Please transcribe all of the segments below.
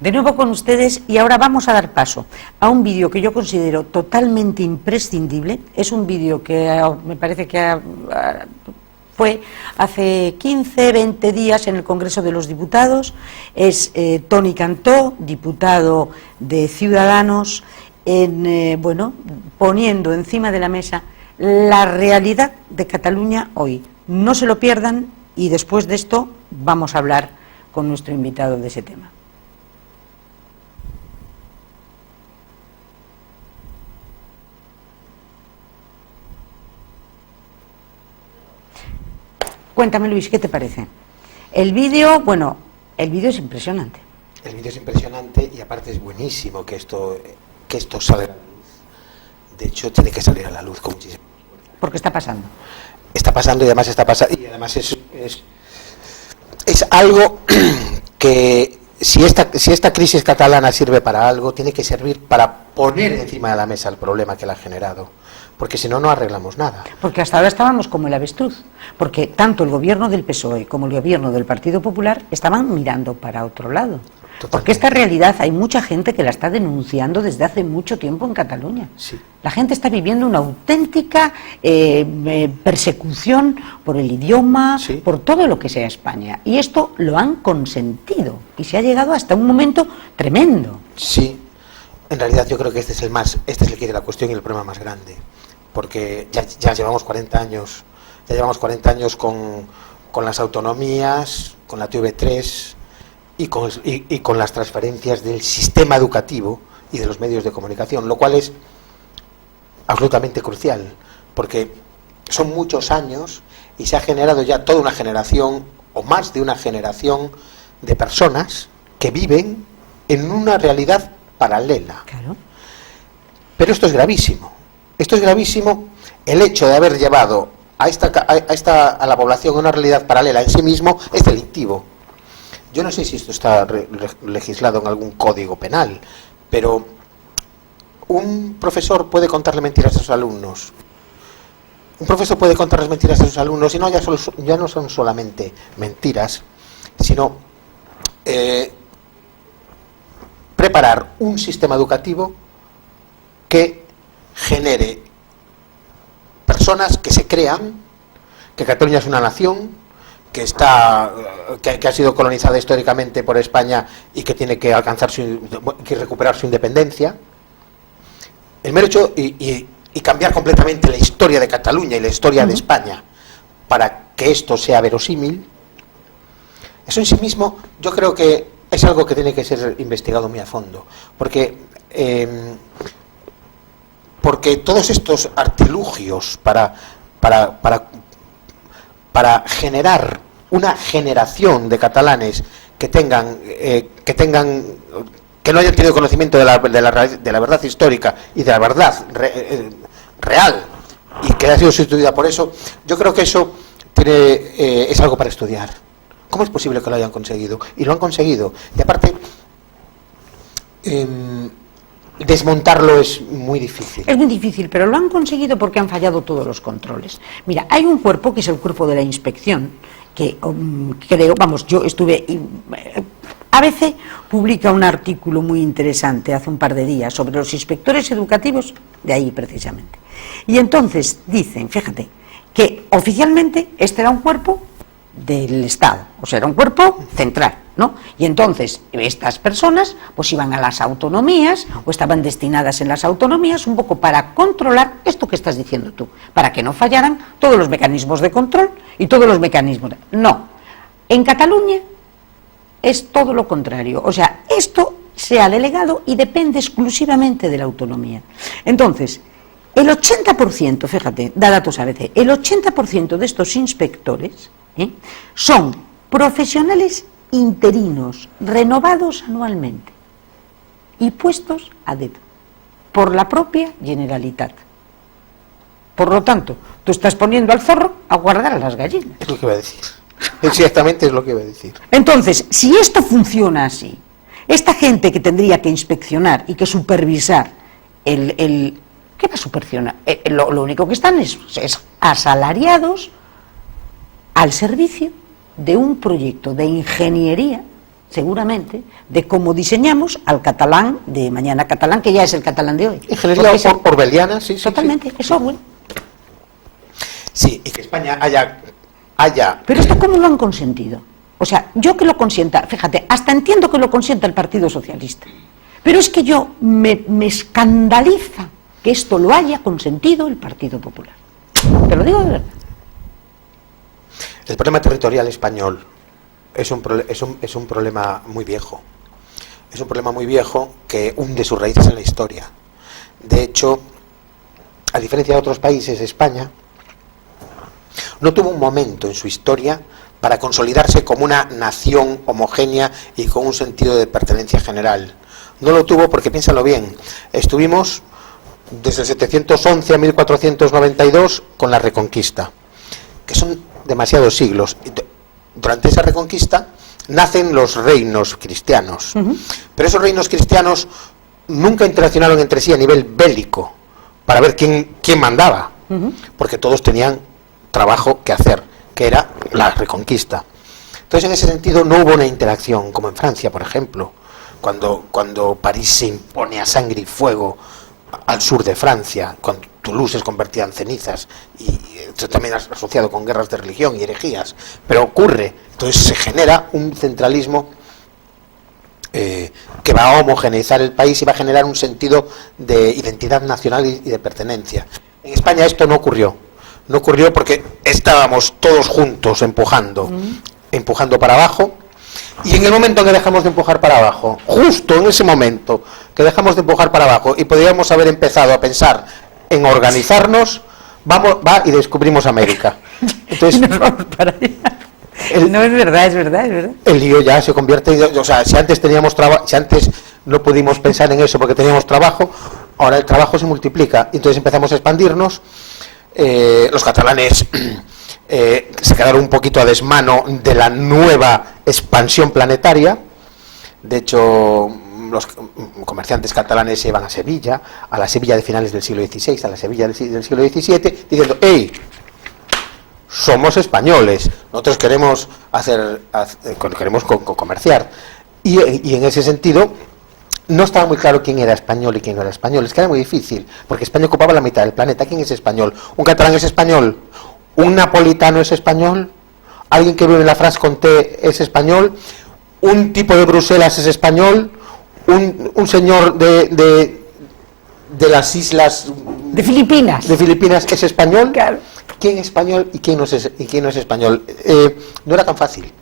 De nuevo con ustedes, y ahora vamos a dar paso a un vídeo que yo considero totalmente imprescindible. Es un vídeo que me parece que fue hace 15, 20 días en el Congreso de los Diputados. Es Toni Cantó, diputado de Ciudadanos, poniendo encima de la mesa la realidad de Cataluña hoy. No se lo pierdan, y después de esto vamos a hablar con nuestro invitado de ese tema. Cuéntame, Luis, ¿qué te parece? El vídeo, el vídeo es impresionante. El vídeo es impresionante y aparte es buenísimo que esto salga a la luz. De hecho, tiene que salir a la luz con muchísimo. ¿Por qué está pasando? Está pasando y además está pasando. Y además es algo que, si esta crisis catalana sirve para algo, tiene que servir para poner encima de la mesa el problema que la ha generado. Porque si no, no arreglamos nada. Porque hasta ahora estábamos como el avestruz, porque tanto el gobierno del PSOE como el gobierno del Partido Popular estaban mirando para otro lado. Totalmente. Porque esta realidad hay mucha gente que la está denunciando desde hace mucho tiempo en Cataluña. Sí. La gente está viviendo una auténtica persecución por el idioma, sí, por todo lo que sea España. Y esto lo han consentido y se ha llegado hasta un momento tremendo. Sí, en realidad yo creo que este es el que es la cuestión y el problema más grande. Porque ya llevamos 40 años, con las autonomías, con la TV3 y con las transferencias del sistema educativo y de los medios de comunicación, lo cual es absolutamente crucial, porque son muchos años y se ha generado ya toda una generación, o más de una generación, de personas que viven en una realidad paralela. Claro. Pero esto es gravísimo. Esto es gravísimo, el hecho de haber llevado a la población a una realidad paralela en sí mismo es delictivo. Yo no sé si esto está legislado en algún código penal, pero un profesor puede contarle mentiras a sus alumnos. Un profesor puede contarles mentiras a sus alumnos y ya no son solamente mentiras, sino preparar un sistema educativo que genere personas que se crean que Cataluña es una nación, que ha sido colonizada históricamente por España y que tiene que recuperar su independencia. El mero hecho y cambiar completamente la historia de Cataluña y la historia de España para que esto sea verosímil, eso en sí mismo yo creo que es algo que tiene que ser investigado muy a fondo, porque todos estos artilugios para generar una generación de catalanes que no hayan tenido conocimiento de la verdad histórica y de la verdad real y que haya sido sustituida por eso, yo creo que eso es algo para estudiar. ¿Cómo es posible que lo hayan conseguido? Y lo han conseguido. Y aparte, desmontarlo es muy difícil. Es muy difícil, pero lo han conseguido porque han fallado todos los controles. Mira, hay un cuerpo que es el cuerpo de la inspección, que creo, yo estuve... ABC publica un artículo muy interesante hace un par de días sobre los inspectores educativos de ahí precisamente. Y entonces dicen, fíjate, que oficialmente este era un cuerpo del Estado, o sea, era un cuerpo central, ¿no? Y entonces estas personas pues iban a las autonomías o estaban destinadas en las autonomías un poco para controlar esto que estás diciendo tú, para que no fallaran todos los mecanismos de control y todos los mecanismos No, en Cataluña es todo lo contrario, o sea, esto se ha delegado y depende exclusivamente de la autonomía. Entonces, el 80%, fíjate, da datos ABC, el 80% de estos inspectores son profesionales interinos, renovados anualmente y puestos a dedo por la propia Generalitat. Por lo tanto, tú estás poniendo al zorro a guardar a las gallinas. Es lo que iba a decir. Exactamente es lo que iba a decir. Entonces, si esto funciona así, esta gente que tendría que inspeccionar y que supervisar ¿qué va a supervisionar? Lo único que están es asalariados al servicio de un proyecto de ingeniería, seguramente, de cómo diseñamos al catalán de mañana catalán, que ya es el catalán de hoy. Ingeniería orwelliana, sí. Totalmente, Sí. es Orwell. Sí, y que España haya... Pero esto ¿cómo lo han consentido? O sea, yo que lo consienta, fíjate, hasta entiendo que lo consienta el Partido Socialista, pero es que yo me escandaliza que esto lo haya consentido el Partido Popular. Te lo digo de verdad. El problema territorial español es un problema muy viejo. Es un problema muy viejo que hunde sus raíces en la historia. De hecho, a diferencia de otros países, España no tuvo un momento en su historia para consolidarse como una nación homogénea y con un sentido de pertenencia general. No lo tuvo porque, piénsalo bien, estuvimos desde el 711 a 1492 con la Reconquista, que son demasiados siglos. Durante esa Reconquista nacen los reinos cristianos, pero esos reinos cristianos nunca interaccionaron entre sí a nivel bélico para ver quién mandaba, porque todos tenían trabajo que hacer, que era la Reconquista. Entonces, en ese sentido, no hubo una interacción, como en Francia, por ejemplo, cuando París se impone a sangre y fuego al sur de Francia, cuando Toulouse es convertida en cenizas, y esto también es asociado con guerras de religión y herejías, pero ocurre. Entonces se genera un centralismo que va a homogeneizar el país y va a generar un sentido de identidad nacional y de pertenencia. En España esto no ocurrió. No ocurrió porque estábamos todos juntos empujando para abajo, y en el momento que dejamos de empujar para abajo, justo en ese momento que dejamos de empujar para abajo y podríamos haber empezado a pensar en organizarnos, va y descubrimos América. Entonces, nos vamos para allá. No, es verdad. El lío ya se convierte, o sea, si antes no pudimos pensar en eso porque teníamos trabajo, ahora el trabajo se multiplica, entonces empezamos a expandirnos. Los catalanes se quedaron un poquito a desmano de la nueva expansión planetaria. De hecho, los comerciantes catalanes se iban a Sevilla, a la Sevilla de finales del siglo XVI, a la Sevilla del siglo XVII, diciendo: ¡hey! Somos españoles, nosotros queremos comerciar. Y en ese sentido no estaba muy claro quién era español y quién no era español. Es que era muy difícil, porque España ocupaba la mitad del planeta. ¿Quién es español? ¿Un catalán es español? ¿Un napolitano es español? ¿Alguien que vive en la France-Comté es español? ¿Un tipo de Bruselas es español? ¿Un señor de las islas de Filipinas es español? Claro. ¿Quién es español y quién no es español? No era tan fácil.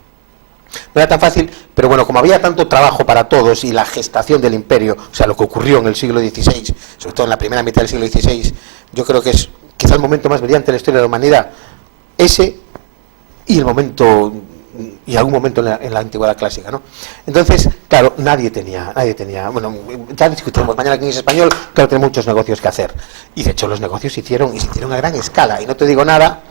No era tan fácil, pero bueno, como había tanto trabajo para todos y la gestación del imperio, o sea, lo que ocurrió en el siglo XVI, sobre todo en la primera mitad del siglo XVI, yo creo que es quizá el momento más brillante de la historia de la humanidad, ese y el momento, y algún momento en la antigüedad clásica, ¿no? Entonces, claro, nadie tenía, bueno, ya discutiremos mañana quién es español, claro, tiene muchos negocios que hacer, y de hecho los negocios se hicieron a gran escala, y no te digo nada,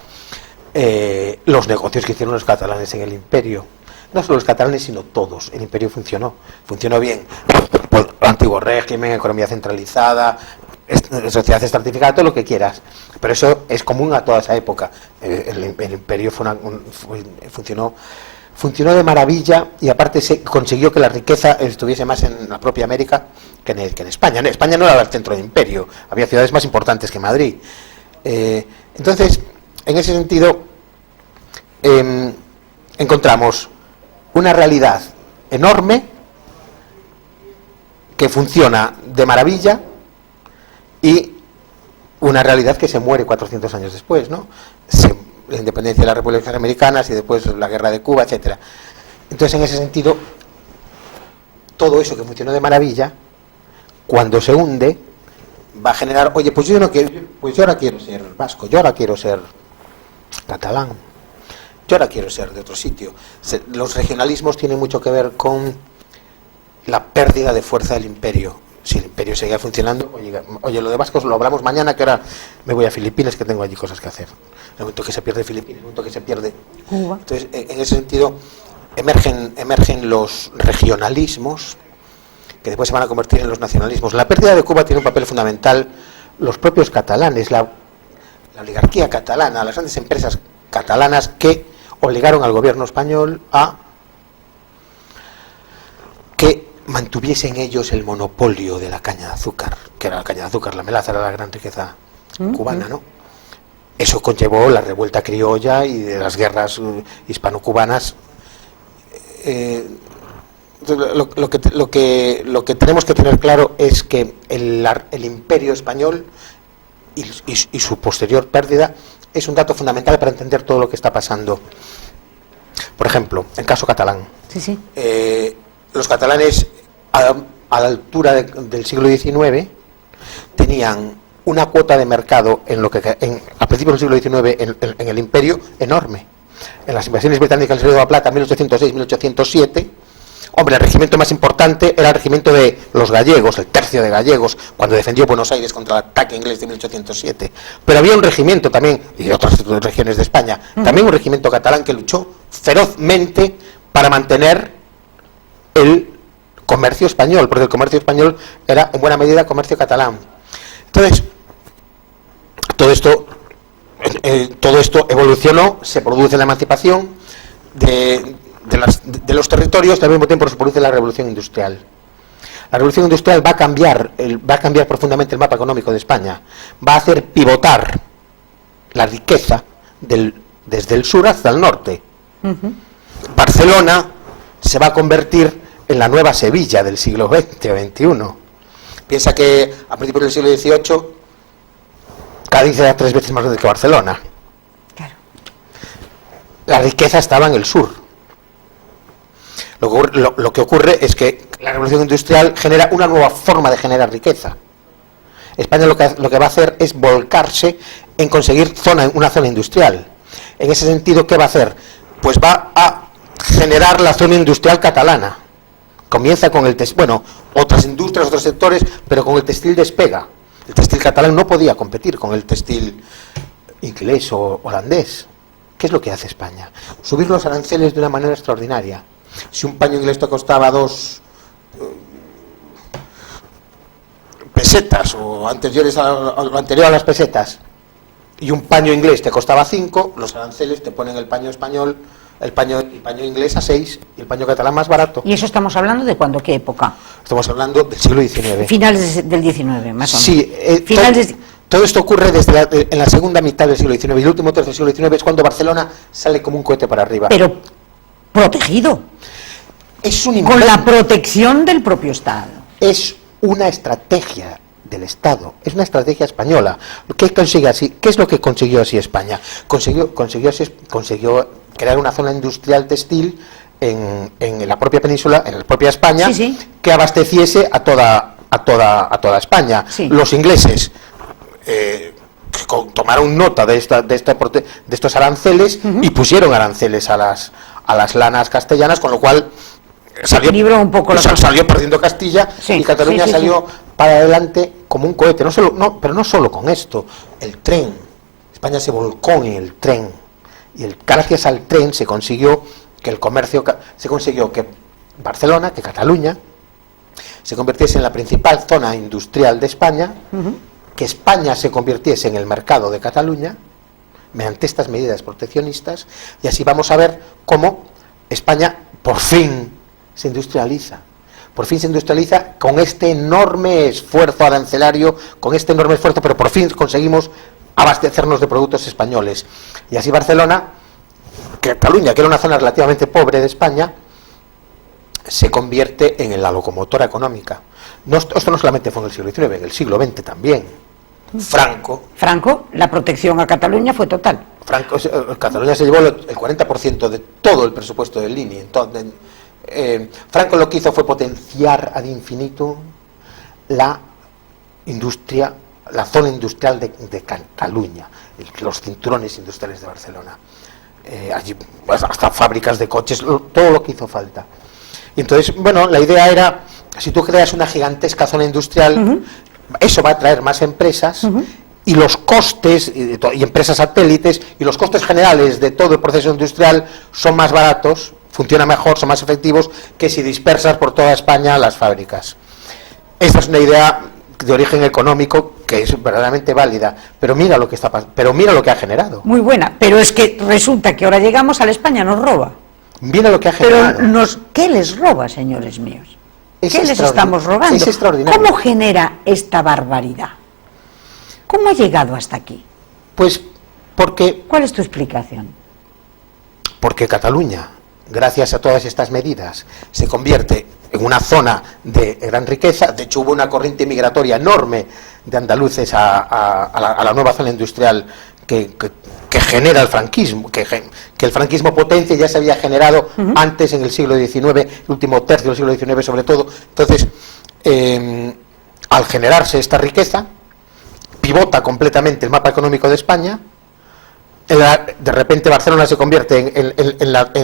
los negocios que hicieron los catalanes en el imperio. No solo los catalanes, sino todos. El imperio funcionó bien. Antiguo régimen, economía centralizada, sociedad estratificada, todo lo que quieras. Pero eso es común a toda esa época. El imperio funcionó de maravilla, y aparte se consiguió que la riqueza estuviese más en la propia América que en España. España no era el centro del imperio, había ciudades más importantes que Madrid. Entonces, en ese sentido, encontramos una realidad enorme que funciona de maravilla y una realidad que se muere 400 años después, ¿no? La independencia de las repúblicas americanas y después la guerra de Cuba, etcétera. Entonces, en ese sentido, todo eso que funcionó de maravilla, cuando se hunde, va a generar: oye, pues yo ahora quiero ser vasco, yo ahora quiero ser catalán, yo ahora quiero ser de otro sitio. Los regionalismos tienen mucho que ver con la pérdida de fuerza del imperio. si el imperio seguía funcionando, oye, lo de vascos lo hablamos mañana, que ahora me voy a Filipinas, que tengo allí cosas que hacer. En el momento que se pierde Filipinas, en el momento que se pierde Cuba. Entonces, en ese sentido, emergen los regionalismos, que después se van a convertir en los nacionalismos. La pérdida de Cuba tiene un papel fundamental los propios catalanes, la oligarquía catalana, las grandes empresas catalanas que obligaron al gobierno español a que mantuviesen ellos el monopolio de la caña de azúcar, que era la caña de azúcar, la melaza era la gran riqueza cubana, ¿no? Eso conllevó la revuelta criolla y de las guerras hispano-cubanas. Lo que tenemos que tener claro es que el imperio español y su posterior pérdida es un dato fundamental para entender todo lo que está pasando. Por ejemplo, el caso catalán. Sí. Los catalanes a la altura del siglo XIX tenían una cuota de mercado a principios del siglo XIX en el imperio enorme. En las invasiones británicas del Río de la Plata, 1806-1807, hombre, el regimiento más importante era el regimiento de los gallegos, el tercio de gallegos, cuando defendió Buenos Aires contra el ataque inglés de 1807. Pero había un regimiento también, y de otras regiones de España, también un regimiento catalán que luchó ferozmente para mantener el comercio español, porque el comercio español era en buena medida comercio catalán. Entonces, todo esto evolucionó, se produce la emancipación de los territorios, y al mismo tiempo se produce la revolución industrial. La revolución industrial va a cambiar profundamente el mapa económico de España, va a hacer pivotar la riqueza desde el sur hasta el norte. Barcelona se va a convertir en la nueva Sevilla del siglo XX o XXI. Piensa que a principios del siglo XVIII Cádiz era 3 veces más grande que Barcelona. Claro. La riqueza estaba en el sur. Lo que ocurre es que la revolución industrial genera una nueva forma de generar riqueza. España lo que va a hacer es volcarse en conseguir una zona industrial. En ese sentido, ¿qué va a hacer? Pues va a generar la zona industrial catalana. Comienza con el textil, otras industrias, otros sectores, pero con el textil despega. El textil catalán no podía competir con el textil inglés o holandés. ¿Qué es lo que hace España? Subir los aranceles de una manera extraordinaria. Si un paño inglés te costaba 2 pesetas o anterior a las pesetas, y un paño inglés te costaba 5, los aranceles te ponen el paño español, el paño inglés a 6 y el paño catalán más barato. ¿Y eso estamos hablando de cuándo? ¿Qué época? Estamos hablando del siglo XIX. Finales del XIX, más o menos. Sí, todo esto ocurre en la segunda mitad del siglo XIX, y el último tercio del siglo XIX es cuando Barcelona sale como un cohete para arriba. Pero protegido. Es un con la protección del propio Estado. Es una estrategia del Estado, es una estrategia española. ¿Qué consigue así? ¿Qué es lo que consiguió así España? Consiguió crear una zona industrial textil en la propia península, en la propia España, que abasteciese a toda España. Sí. Los ingleses tomaron nota de estos aranceles y pusieron aranceles a las lanas castellanas, con lo cual salió perdiendo Castilla, y Cataluña salió para adelante como un cohete. Pero no solo con esto, el tren. España se volcó en el tren, y gracias al tren se consiguió que Barcelona, que Cataluña, se convirtiese en la principal zona industrial de España, que España se convirtiese en el mercado de Cataluña, mediante estas medidas proteccionistas, y así vamos a ver cómo España por fin se industrializa. Por fin se industrializa con este enorme esfuerzo arancelario, pero por fin conseguimos abastecernos de productos españoles. Y así Cataluña, que era una zona relativamente pobre de España, se convierte en la locomotora económica. Esto no solamente fue en el siglo XIX, en el siglo XX también. Franco, la protección a Cataluña fue total. Cataluña se llevó el 40% de todo el presupuesto del INI. Franco lo que hizo fue potenciar ad infinitum la zona industrial de Cataluña, los cinturones industriales de Barcelona. Allí hasta fábricas de coches, todo lo que hizo falta. Y entonces, bueno, la idea era, si tú creas una gigantesca zona industrial, eso va a traer más empresas, y los costes, y empresas satélites, y los costes generales de todo el proceso industrial son más baratos, funcionan mejor, son más efectivos, que si dispersas por toda España las fábricas. Esta es una idea de origen económico que es verdaderamente válida, pero mira lo que está pasando, pero mira lo que ha generado. Muy buena, pero es que resulta que ahora llegamos a la España nos roba. Mira lo que ha Pero generado. ¿qué les roba, señores míos? Es ¿Qué les estamos robando? Es extraordinario. ¿Cómo genera esta barbaridad? ¿Cómo ha llegado hasta aquí? Pues porque ¿Cuál es tu explicación? Cataluña, gracias a todas estas medidas, se convierte en una zona de gran riqueza. De hecho, hubo una corriente migratoria enorme de andaluces a la nueva zona industrial que genera el franquismo, que el franquismo potencia ya se había generado antes, en el siglo XIX, el último tercio del siglo XIX sobre todo. Entonces, al generarse esta riqueza, pivota completamente el mapa económico de España. De repente Barcelona se convierte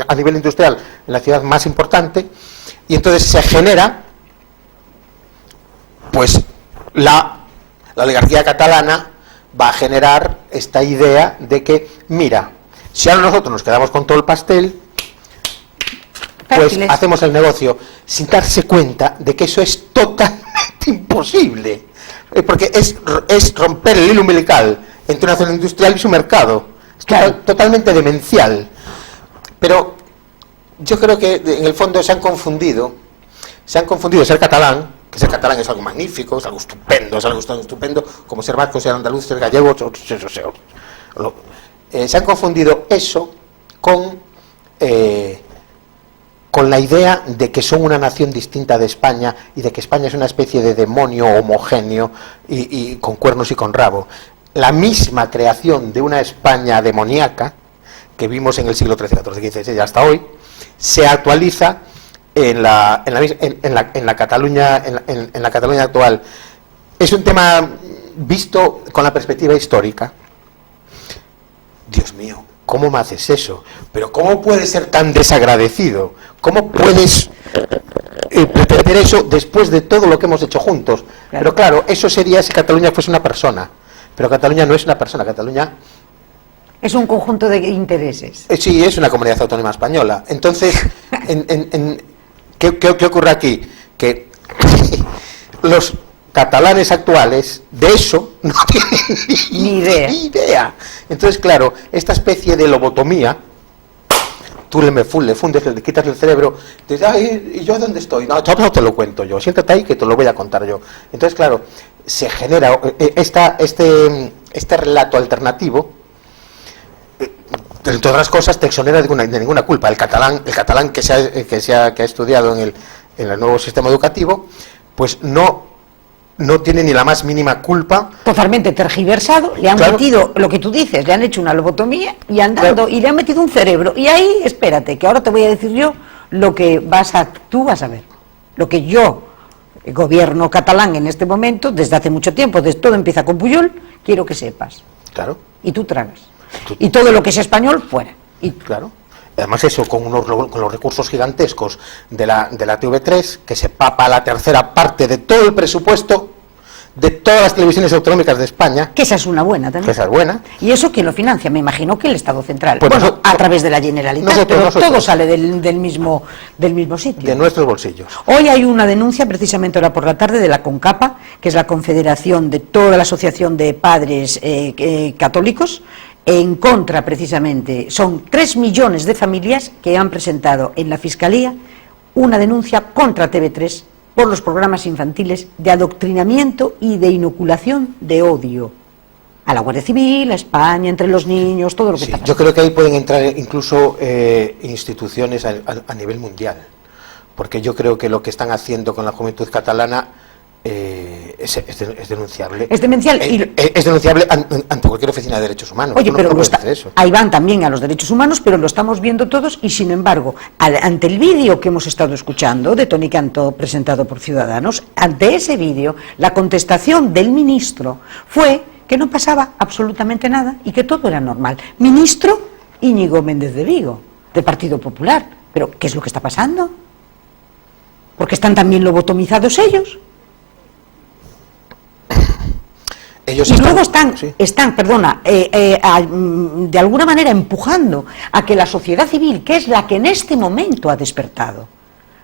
a nivel industrial en la ciudad más importante, y entonces se genera pues la oligarquía catalana va a generar esta idea de que, mira, si ahora nosotros nos quedamos con todo el pastel, pues hacemos el negocio, sin darse cuenta de que eso es totalmente imposible, porque es romper el hilo umbilical entre una zona industrial y su mercado. Es totalmente demencial. Pero yo creo que en el fondo se han confundido ser catalán, que ser catalán es algo magnífico, es algo estupendo, como ser vasco, ser andaluz, ser gallego, se han confundido eso con la idea de que son una nación distinta de España y de que España es una especie de demonio homogéneo y con cuernos y con rabo. La misma creación de una España demoníaca que vimos en el siglo XIII, XIV, XV y hasta hoy, se actualiza en la Cataluña actual. Es un tema visto con la perspectiva histórica. Dios mío, ¿cómo me haces eso? Pero ¿cómo puedes ser tan desagradecido? ¿Cómo puedes pretender eso después de todo lo que hemos hecho juntos? Claro. Pero claro, eso sería si Cataluña fuese una persona. Pero Cataluña no es una persona, Cataluña es un conjunto de intereses. Sí, es una comunidad autónoma española. Entonces, ¿qué ocurre aquí? Que los catalanes actuales de eso no tienen ni idea. Entonces, claro, esta especie de lobotomía, tú le fundes, le quitas el cerebro, dices, ay, ¿y yo dónde estoy? No, te lo cuento yo, siéntate ahí que te lo voy a contar yo. Entonces, claro, se genera este relato alternativo, entre otras cosas, te exonera de ninguna culpa. El catalán que ha estudiado en el nuevo sistema educativo, pues no tiene ni la más mínima culpa. Totalmente tergiversado, le han metido lo que tú dices, le han hecho una lobotomía y andando, y le han metido un cerebro. Y ahí, espérate, que ahora te voy a decir yo lo que tú vas a ver. Lo que yo, el gobierno catalán en este momento, desde hace mucho tiempo, desde todo empieza con Pujol, quiero que sepas. Claro. Y tú tragas. Y todo lo que es español, fuera. Claro. Además eso, con los recursos gigantescos de la TV3, que se papa la tercera parte de todo el presupuesto de todas las televisiones autonómicas de España. Que esa es una buena también. Que esa es buena. ¿Y eso quién lo financia? Me imagino que el Estado central. Pues bueno, a través de la Generalitat, pero todo sale del mismo sitio. De nuestros bolsillos. Hoy hay una denuncia, precisamente ahora por la tarde, de la CONCAPA, que es la Confederación de toda la Asociación de Padres Católicos, en contra, precisamente, son 3 millones de familias que han presentado en la Fiscalía una denuncia contra TV3 por los programas infantiles de adoctrinamiento y de inoculación de odio a la Guardia Civil, a España, entre los niños, todo lo que está pasando. Yo creo que ahí pueden entrar incluso instituciones a nivel mundial, porque yo creo que lo que están haciendo con la juventud catalana es denunciable. Es demencial. Es denunciable ante cualquier oficina de derechos humanos. Oye, pero ahí van también a los derechos humanos, pero lo estamos viendo todos, y sin embargo, ante el vídeo que hemos estado escuchando de Toni Cantó, presentado por Ciudadanos, ante ese vídeo, la contestación del ministro fue que no pasaba absolutamente nada y que todo era normal. Ministro Íñigo Méndez de Vigo, del Partido Popular. Pero, ¿qué es lo que está pasando? porque están también lobotomizados ellos. Ellos y luego sí. están de alguna manera empujando a que la sociedad civil, que es la que en este momento ha despertado,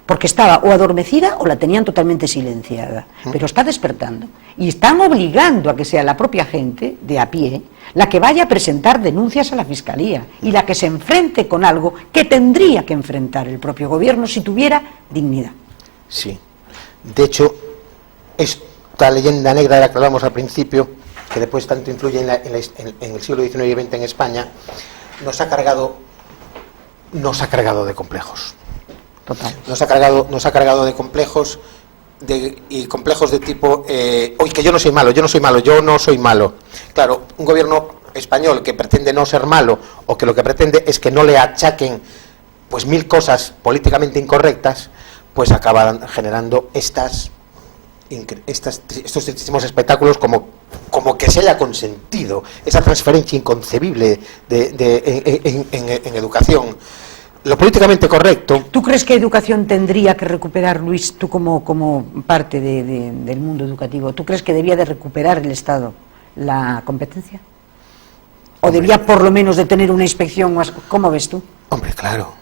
porque estaba o adormecida o la tenían totalmente silenciada, pero está despertando, y están obligando a que sea la propia gente de a pie la que vaya a presentar denuncias a la Fiscalía y la que se enfrente con algo que tendría que enfrentar el propio gobierno si tuviera dignidad. Sí, de hecho, esta leyenda negra de la que hablamos al principio, que después tanto influye en el siglo XIX y XX en España, nos ha cargado de complejos. Total. Nos ha cargado de complejos y complejos de tipo oye, que yo no soy malo. Claro, un gobierno español que pretende no ser malo, o que lo que pretende es que no le achaquen pues 1000 cosas políticamente incorrectas, pues acaban generando estos tristísimos espectáculos, como que se haya consentido esa transferencia inconcebible en educación. Lo políticamente correcto. ¿Tú crees que educación tendría que recuperar, Luis, tú como parte del mundo educativo, ¿tú crees que debía de recuperar el Estado la competencia? ¿O debía por lo menos de tener una inspección? ¿Cómo ves tú? Hombre, claro.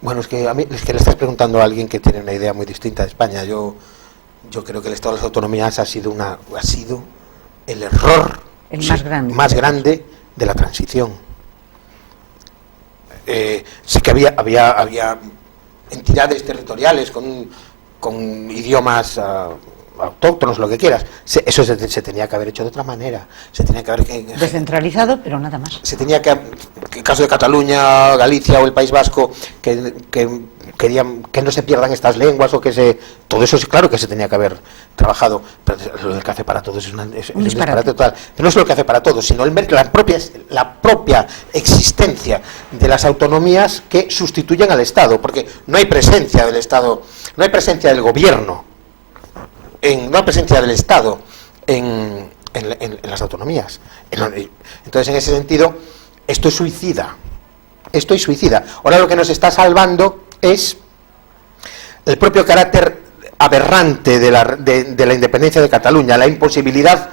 Bueno, es que le estás preguntando a alguien que tiene una idea muy distinta de España. Yo creo que el Estado de las Autonomías ha sido el error más grande de la transición. Sí que había entidades territoriales con idiomas autóctonos, lo que quieras. Eso se tenía que haber hecho de otra manera. Se tenía que haber descentralizado, pero nada más. Se tenía que, en el caso de Cataluña, Galicia o el País Vasco, que querían que no se pierdan estas lenguas, o todo eso, claro que se tenía que haber trabajado. Pero lo del café para todos es un disparate total. Pero no es lo que hace para todos, sino la propia existencia de las autonomías que sustituyen al Estado, porque no hay presencia del Estado, no hay presencia del gobierno, no hay presencia del Estado en las autonomías. Entonces, en ese sentido, esto es suicida. Ahora lo que nos está salvando es el propio carácter aberrante de la independencia de Cataluña, la imposibilidad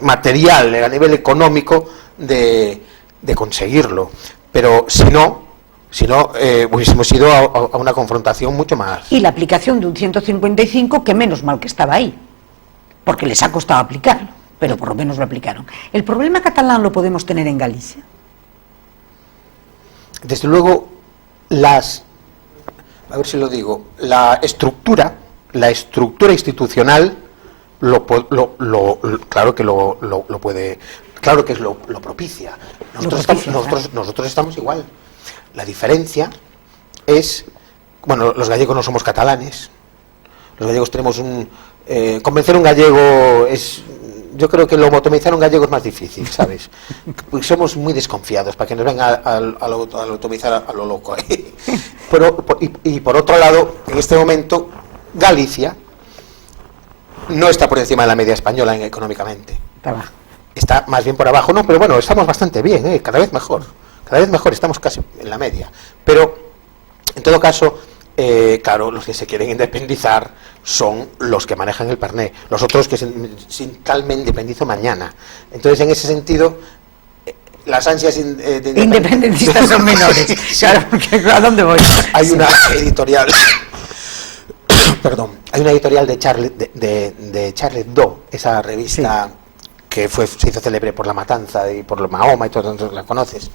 material a nivel económico de conseguirlo. Pero si no hubiésemos ido a una confrontación mucho más. Y la aplicación de un 155, que menos mal que estaba ahí, porque les ha costado aplicarlo, pero por lo menos lo aplicaron. ¿El problema catalán lo podemos tener en Galicia? Desde luego, la estructura institucional claro que lo puede, claro que lo propicia. Nosotros estamos igual. La diferencia es, bueno, los gallegos no somos catalanes. Los gallegos tenemos convencer a un gallego yo creo que lobotomizar a un gallego es más difícil, ¿sabes? Porque somos muy desconfiados para que nos venga a lobotomizar a lo loco. Pero, y por otro lado, en este momento, Galicia no está por encima de la media española económicamente. Está más bien por abajo, no, pero bueno, estamos bastante bien, cada vez mejor, estamos casi en la media. Pero, en todo caso, claro, los que se quieren independizar son los que manejan el parné, los otros que tal me independizo mañana. Entonces, en ese sentido, las ansias de independentistas son menores. Claro, porque ¿a dónde voy? Hay una editorial hay una editorial de Charlie Hebdo, esa revista que se hizo célebre por la matanza y por Mahoma y todo, la conoces.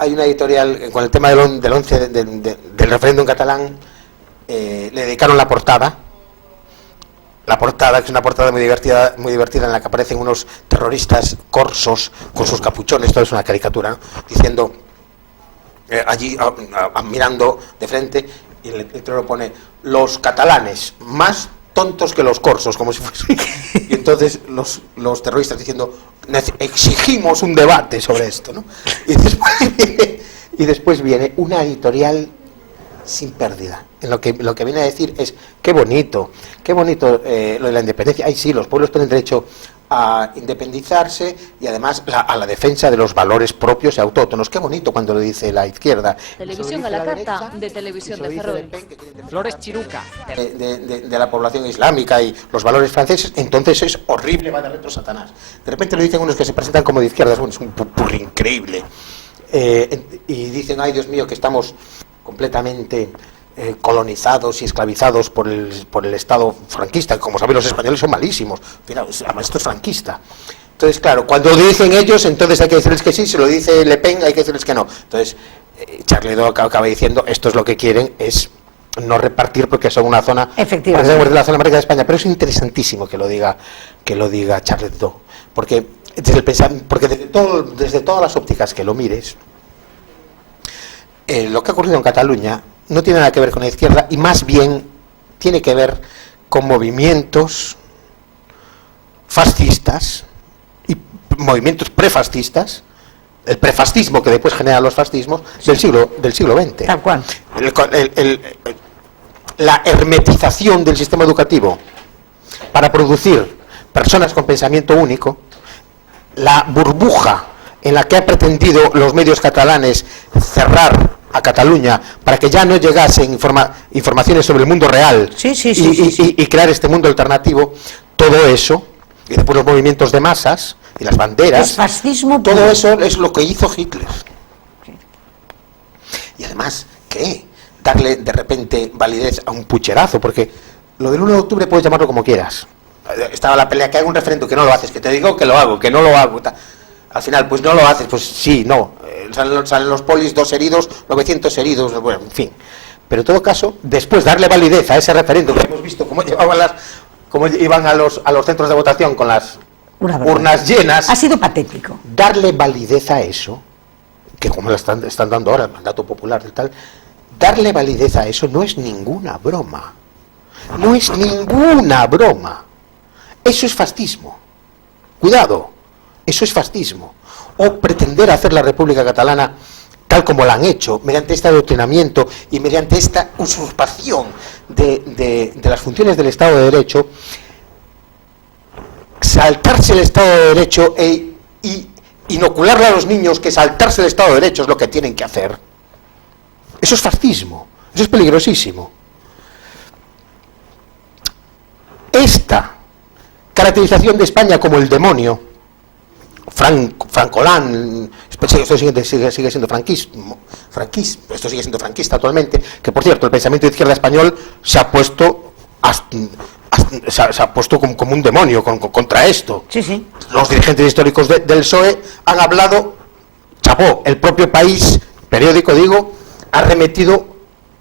Hay una editorial con el tema del referéndum catalán, le dedicaron la portada, que es una portada muy divertida en la que aparecen unos terroristas corsos con sus capuchones, todo es una caricatura, ¿no? Diciendo allí mirando de frente, y el letrero pone: los catalanes más tontos que los corsos, como si fuese. Y entonces los terroristas diciendo: exigimos un debate sobre esto, ¿no? Y después viene una editorial sin pérdida. Lo que viene a decir es, qué bonito lo de la independencia. Ay, sí, los pueblos tienen derecho a independizarse y además a la defensa de los valores propios y autóctonos. Qué bonito cuando lo dice la izquierda. Televisión a la carta de Televisión de Ferrol. Flores Chiruca. De la población islámica y los valores franceses, entonces es horrible, va de retro Satanás. De repente lo dicen unos que se presentan como de izquierdas, bueno, es un pupurri increíble. Y dicen, ay Dios mío, que estamos completamente colonizados y esclavizados por el Estado franquista. Como saben, los españoles son malísimos. Además, esto es franquista. Entonces, claro, cuando lo dicen ellos, entonces hay que decirles que sí. Si lo dice Le Pen, hay que decirles que no. Entonces, Charlie Hebdo acaba diciendo, esto es lo que quieren, es no repartir porque son una zona, efectivamente, de la zona marca de España. Pero es interesantísimo que lo diga Charlie Hebdo, porque desde todas las ópticas que lo mires, lo que ha ocurrido en Cataluña no tiene nada que ver con la izquierda y más bien tiene que ver con movimientos fascistas y movimientos prefascistas, el prefascismo que después genera los fascismos del siglo XX. Tal cual. La hermetización del sistema educativo para producir personas con pensamiento único, la burbuja en la que ha pretendido los medios catalanes cerrar a Cataluña para que ya no llegasen informaciones sobre el mundo real y crear este mundo alternativo, todo eso, y después los movimientos de masas y las banderas, es fascismo todo puro. eso es lo que hizo Hitler. Y además, ¿qué? Darle de repente validez a un pucherazo, porque lo del 1 de octubre puedes llamarlo como quieras. Estaba la pelea, que haga un referéndum, que no lo haces, que te digo que lo hago, que no lo hago. Al final, pues no lo haces, pues sí, no. Salen los polis, 2 heridos, 900 heridos, bueno, en fin. Pero en todo caso, después darle validez a ese referéndum, que hemos visto cómo iban a los centros de votación con las urnas llenas. Ha sido patético. Darle validez a eso, que como lo están dando ahora, el mandato popular del tal, darle validez a eso no es ninguna broma. No es ninguna broma. Eso es fascismo. Cuidado, eso es fascismo. O pretender hacer la República Catalana tal como la han hecho, mediante este adoctrinamiento y mediante esta usurpación de las funciones del Estado de Derecho, saltarse el Estado de Derecho y inocularle a los niños que saltarse el Estado de Derecho es lo que tienen que hacer. Eso es fascismo, eso es peligrosísimo. Esta caracterización de España como el demonio, Francolán, esto sigue siendo franquismo, esto sigue siendo franquista actualmente, que por cierto el pensamiento de izquierda español se ha puesto como un demonio contra esto. Sí. Los dirigentes históricos del PSOE han hablado, chapó, el propio País, periódico digo, ha arremetido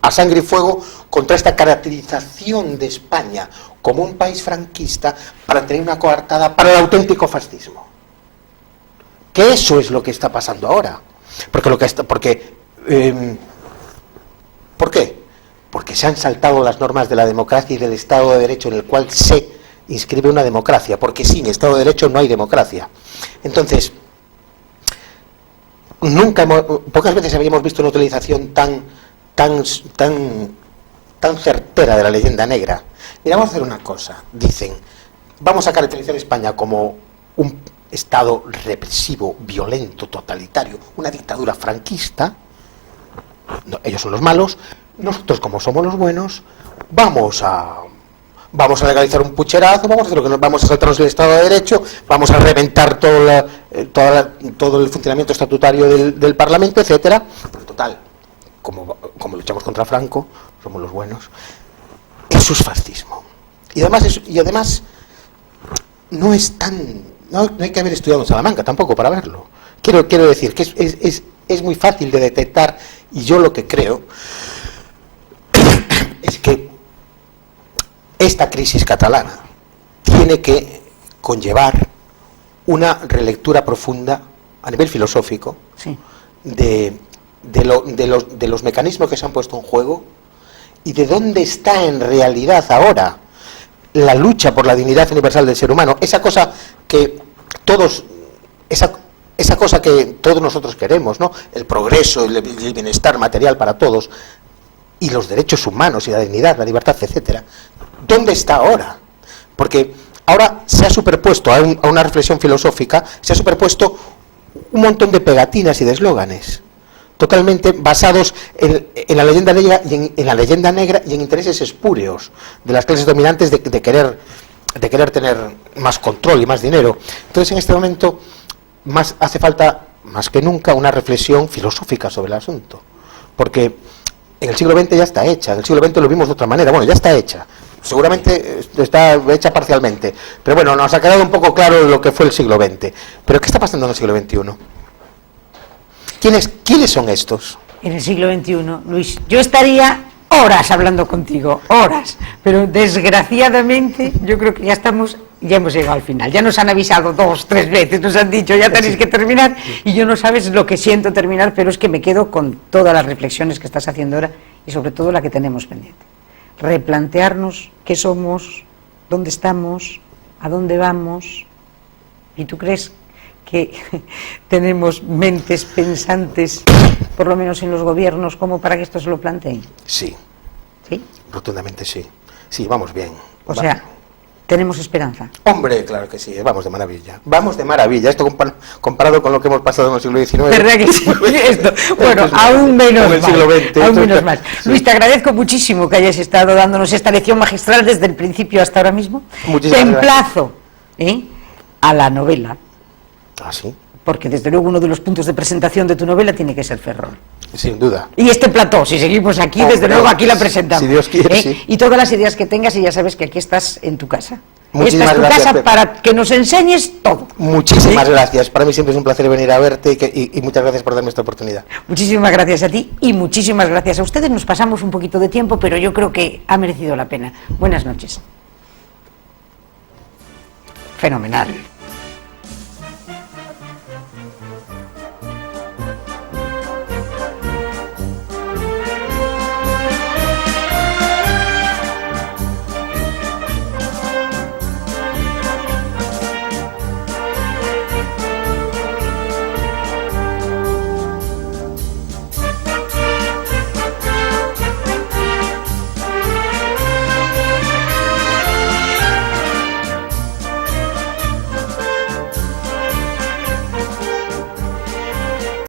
a sangre y fuego contra esta caracterización de España como un país franquista para tener una coartada para el auténtico fascismo. Que eso es lo que está pasando ahora. ¿Por qué? Porque se han saltado las normas de la democracia y del Estado de Derecho en el cual se inscribe una democracia, porque sin Estado de Derecho no hay democracia. Entonces, pocas veces habíamos visto una utilización tan certera de la leyenda negra. Mira, vamos a hacer una cosa. Dicen, vamos a caracterizar a España como un Estado represivo, violento, totalitario, una dictadura franquista. No, ellos son los malos. Nosotros, como somos los buenos, vamos a legalizar un pucherazo, vamos a saltarnos el Estado de Derecho, vamos a reventar todo el funcionamiento estatutario del Parlamento, etcétera. Pero total, como luchamos contra Franco, somos los buenos. Eso es fascismo. Y además no hay que haber estudiado en Salamanca tampoco para verlo. Quiero decir que es muy fácil de detectar, y yo lo que creo es que esta crisis catalana tiene que conllevar una relectura profunda a nivel filosófico de los mecanismos que se han puesto en juego y de dónde está en realidad ahora la lucha por la dignidad universal del ser humano, esa cosa que todos nosotros queremos, ¿no? El progreso, el bienestar material para todos. y los derechos humanos y la dignidad, la libertad, etcétera, ¿dónde está ahora? Porque ahora se ha superpuesto a una reflexión filosófica, se ha superpuesto un montón de pegatinas y de eslóganes totalmente basados en la leyenda negra y en la leyenda negra y en intereses espúreos de las clases dominantes de querer tener más control y más dinero. Entonces, en este momento hace falta más que nunca una reflexión filosófica sobre el asunto, porque en el siglo XX ya está hecha, en el siglo XX lo vimos de otra manera, bueno, ya está hecha, seguramente está hecha parcialmente, pero bueno, nos ha quedado un poco claro lo que fue el siglo XX. Pero ¿qué está pasando en el siglo XXI? ¿Quiénes son estos? En el siglo XXI, Luis, yo estaría horas hablando contigo, horas, pero desgraciadamente yo creo que ya hemos llegado al final. Ya nos han avisado 2, 3 veces, nos han dicho ya tenéis que terminar, y yo no sabes lo que siento terminar, pero es que me quedo con todas las reflexiones que estás haciendo ahora y sobre todo la que tenemos pendiente. Replantearnos qué somos, dónde estamos, a dónde vamos. ¿Y tú crees que tenemos mentes pensantes, por lo menos en los gobiernos, como para que esto se lo planteen? Sí. ¿Sí? Rotundamente sí. Sí, vamos bien. O sea, ¿tenemos esperanza? Hombre, claro que sí, vamos de maravilla. Vamos de maravilla. Esto comparado con lo que hemos pasado en el siglo XIX. ¿Verdad que sí? Esto, bueno, aún menos en el siglo XX, aún menos más. Sí. Luis, te agradezco muchísimo que hayas estado dándonos esta lección magistral desde el principio hasta ahora mismo. Muchísimas Te gracias. emplazo a la novela, Ah, sí, porque desde luego uno de los puntos de presentación de tu novela tiene que ser Ferrol. sin duda. Y este plató, si seguimos aquí, Hombre, desde luego aquí la presentamos. si Dios quiere, sí. Y todas las ideas que tengas, y ya sabes que aquí estás en tu casa. Muchísimas Esta es tu gracias, casa Pepe. para que nos enseñes todo. Muchísimas gracias. Para mí siempre es un placer venir a verte y muchas gracias por darme esta oportunidad. Muchísimas gracias a ti y muchísimas gracias a ustedes. Nos pasamos un poquito de tiempo, pero yo creo que ha merecido la pena. Buenas noches. Fenomenal.